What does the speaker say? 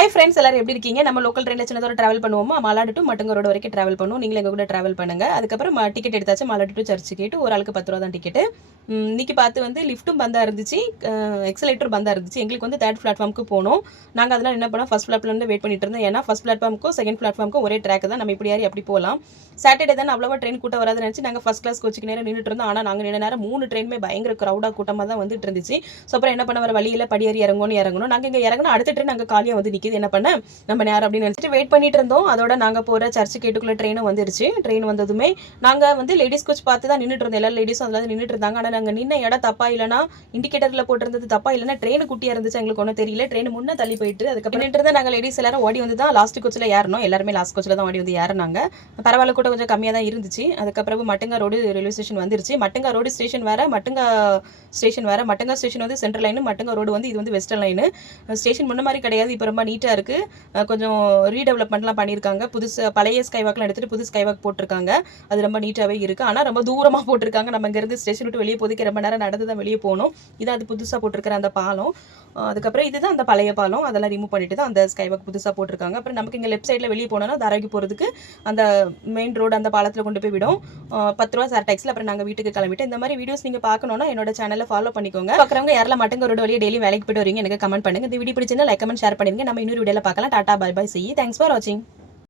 Hi friends, எல்லாரும் எப்படி இருக்கீங்க? நம்ம லோக்கல் ட்ரெயினில் சின்னதோட ட்ராவல் பண்ணுவோமா, மாலாடு டு மட்டுங்க ரோடு வரைக்கும் ட்ராவல் பண்ணுவோம். நீங்களும் எங்கள் கூட ட்ராவல் பண்ணுங்க. அதுக்கப்புறம் டிக்கெட் எடுத்தாச்சு. மாலாடு டு சர்ச் கேட்டு ஒரு ஆளுக்கு 10 ரூபா தான் டிக்கெட்டு. இன்னைக்கு பார்த்து வந்து லிஃப்ட்டும் பந்தா இருந்துச்சு, எக்ஸலேட்டர் பந்தா இருந்துச்சு. எங்களுக்கு வந்து தேர்ட் பிளாட்ஃபார்முக்கு போகணும். நாங்கள் அதெல்லாம் என்ன பண்ணோம், ஃபர்ஸ்ட் பிளாட்ஃபார்ம்ல வெயிட் பண்ணிட்டு இருந்தோம். ஏன்னா ஃபர்ஸ்ட் பிளாட்ஃபார்முக்கும் செகண்ட் பிளாட்ஃபார்முக்கும் ஒரே ட்ராக் தான், நம்ம இப்படி யாரி அப்படி போகலாம். சாட்டர்டே தான் அவ்வளோவா ட்ரெயின் கூட்டம் வராதுன்னு நினச்சி நாங்கள் ஃபர்ஸ்ட் கிளாஸ் கோச்சுக்கு நேரம் நின்றுட்டு இருந்தோம். ஆனால் நாங்கள் நின்ன நேரம் 3 ட்ரெயினுமே பயங்கர க்ரௌடாக கூட்டமாக தான் வந்துட்டு இருந்துச்சு. ஸோ அப்புறம் என்ன பண்ண, வர வழியில் படியேறி இறங்கணும். நாங்கள் இங்கே இறங்கணும், அடுத்த ட்ரெயின் நாங்கள் காலியாக வந்து நிற்கிது. என்ன பண்ண, நம்ம நேரம் அப்படின்னு நினச்சிட்டு வெயிட் பண்ணிட்டு இருந்தோம். அதோட நாங்கள் போகிற சர்ச்சு கேட்டுக்குள்ள ட்ரெயினும் வந்துருச்சு. ட்ரெயின் வந்ததுமே நாங்கள் வந்து லேடிஸ் கோச் பார்த்து தான் நின்றுட்டு இருந்தோம். எல்லா லேடிஸும் அதில் நின்றுட்டு இருந்தாங்க. ஆனால் நாங்கள் நின்ன இடம் தப்பா இல்லைனா இண்டிகேட்டரில் போட்டிருந்தது தப்பா இல்லைனா ட்ரெயின் குட்டியாக இருந்துச்சு, எங்களுக்கு ஒன்றும் தெரியல. ட்ரெயின் முன்னே தள்ளி போயிட்டு அதுக்கப்புறம் நின்று நாங்கள் லேடிஸ் எல்லாரும் ஓடி வந்து தான் லாஸ்ட் கோச்சில் ஏறணும். எல்லாருமே லாஸ்ட் கோச்சில் தான் ஓடி வந்து ஏறினாங்க. பரவாயில்ல, கூட கொஞ்சம் கம்மியாக தான் இருந்துச்சு. அதுக்கப்புறம் மட்டுங்கா ரோடு ரயில்வே ஸ்டேஷன் வந்துருச்சு. மட்டுங்கா ரோடு ஸ்டேஷன் வேறு, மட்டுங்கா ஸ்டேஷன் வந்து சென்ட்ரல் லைனு, மட்டுங்கா ரோடு வந்து இது வந்து வெஸ்டர்ன் லைனு. ஸ்டேஷன் முன்ன மாதிரி கிடையாது, இப்போ ரொம்ப நீட்டாக இருக்குது. கொஞ்சம் ரீடெவலப்மெண்ட்லாம் பண்ணியிருக்காங்க. பழைய ஸ்கைவாக்லாம் எடுத்துகிட்டு புது ஸ்கைவாக் போட்டிருக்காங்க. அது ரொம்ப நீட்டாகவே இருக்குது. ஆனால் ரொம்ப தூரமாக போட்டிருக்காங்க. நம்ம இங்கேருந்து ஸ்டேஷன் விட்டு வெளியே போதுக்கு ரொம்ப நேரம் நடந்து தான் வெளியே போகணும். இதான் அது புதுசாக போட்டிருக்கிற அந்த பாலம். அதுக்கப்புறம் இதுதான் அந்த பழைய பாலம். அதெல்லாம் ரிமூவ் பண்ணிட்டு தான் அந்த ஸ்கைவாக் புதுசாக போட்டிருக்காங்க. அப்புறம் நமக்கு இங்கே லெஃப்ட் சைடில் வெளியே போனோம்னா தாராகி போகிறதுக்கு அந்த மெயின் ரோடு அந்த பாலத்தில் கொண்டு போய் விடும். 10 ரூபா சார் டேக்ஸில். அப்புறம் நாங்கள் வீட்டுக்கு கிளம்பிட்டு இந்த மாதிரி வீடியோஸ் நீங்கள் பார்க்கணுன்னா என்னோட சேனலை ஃபாலோ பண்ணிக்கோங்க. பார்க்குறவங்க யாரெல்லாம் மட்டுங்க ரோடு வழியே டெய்லி வேலைக்கு போய்ட்டு வரீங்க எனக்கு கமெண்ட் பண்ணுங்க. இந்த வீடியோ பிடிச்சிருந்தா லைக், கமெண்ட், ஷேர் பண்ணிருங்க. நம்ம இன்னொரு வீடியோவில் பார்க்கலாம். Tata, bye bye, see you. Thanks for watching.